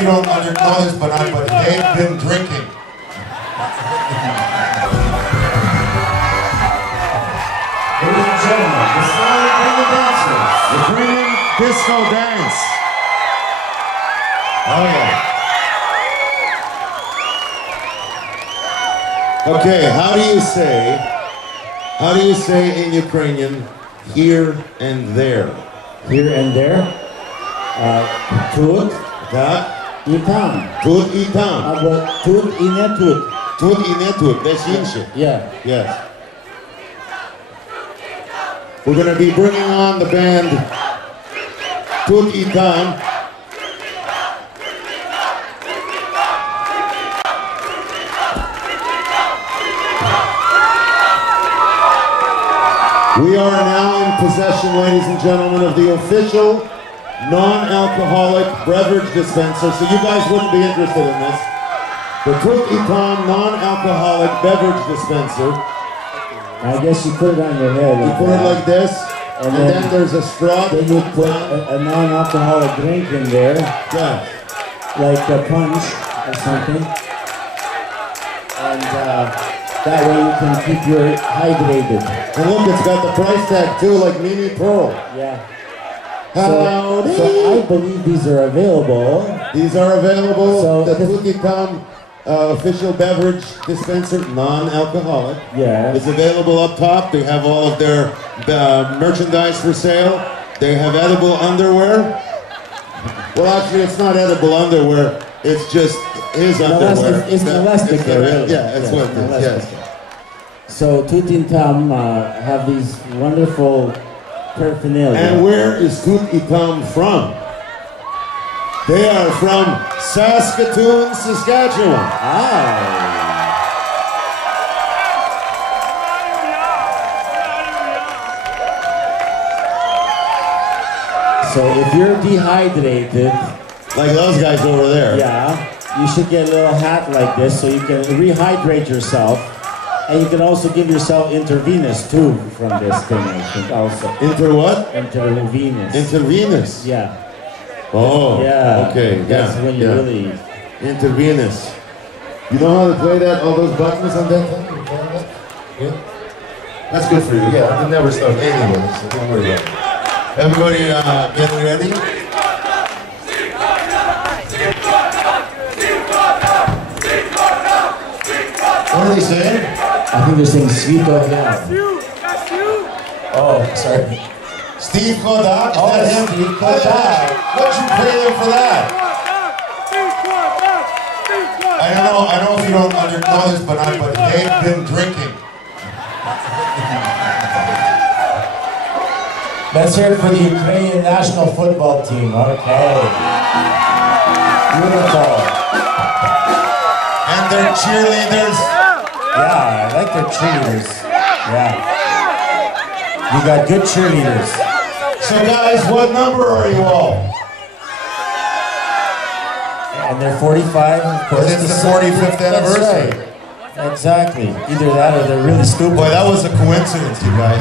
if you don't know this, but they've been drinking. Ladies and gentlemen, the Selo and the dancers. Ukrainian disco dance. Oh yeah. Okay, how do you say in Ukrainian here and there? Here and there. Тут и там. Тут и там. Або тут и не тут. Тут и не тут. That's inше. Yeah. Yes. We're going to be bringing on the band Тут и там. We are now in possession, ladies and gentlemen, of the official non-alcoholic beverage dispenser. So you guys wouldn't be interested in this. The Тут и там non-alcoholic beverage dispenser. I guess you put it on your head. You put it like this, and then there's a straw. Then you put a non-alcoholic drink in there. Yeah. Like a punch or something. And that way you can keep you hydrated. And look, it's got the price tag too, like Mini Pearl. Yeah. So I believe these are available. These are available. So the Тут и там official beverage dispenser, non-alcoholic. Yeah. It's available up top. They have all of their merchandise for sale. They have edible underwear. Well, actually, it's not edible underwear. It's just his underwear. It's elastic, really. Yeah, that's what it is. Yes. So Тут и там have these wonderful paraphernalia. And where is Тут и там from? They are from Saskatoon, Saskatchewan. So if you're dehydrated, like those guys over there, yeah, you should get a little hat like this so you can rehydrate yourself. And you can also give yourself intravenous too from this thing, I think also. Inter what? Intravenous. Intravenous? Yeah. Oh, yeah. Okay, That's when you really... Intravenous. You know how to play that, all those buttons on that thing? Yeah? That's good for you, yeah. It never stops anyway, so don't worry about it. Everybody getting ready? What are they saying? I think they're saying Sweet of Love. That's you! Oh, sorry. Steve Kodak? Oh, Is that him? Steve Kodak. What'd you pay them for that? I don't know if you don't know this, but they've been drinking. Let's hear it for the Ukrainian national football team. Okay. Beautiful. And their cheerleaders. Yeah, I like their cheerleaders. Yeah. You got good cheerleaders. So guys, what number are you all? And they're 45, of course. It's the 45th anniversary. That's right. Exactly. Either that or they're really stupid. Boy, that was a coincidence, you guys.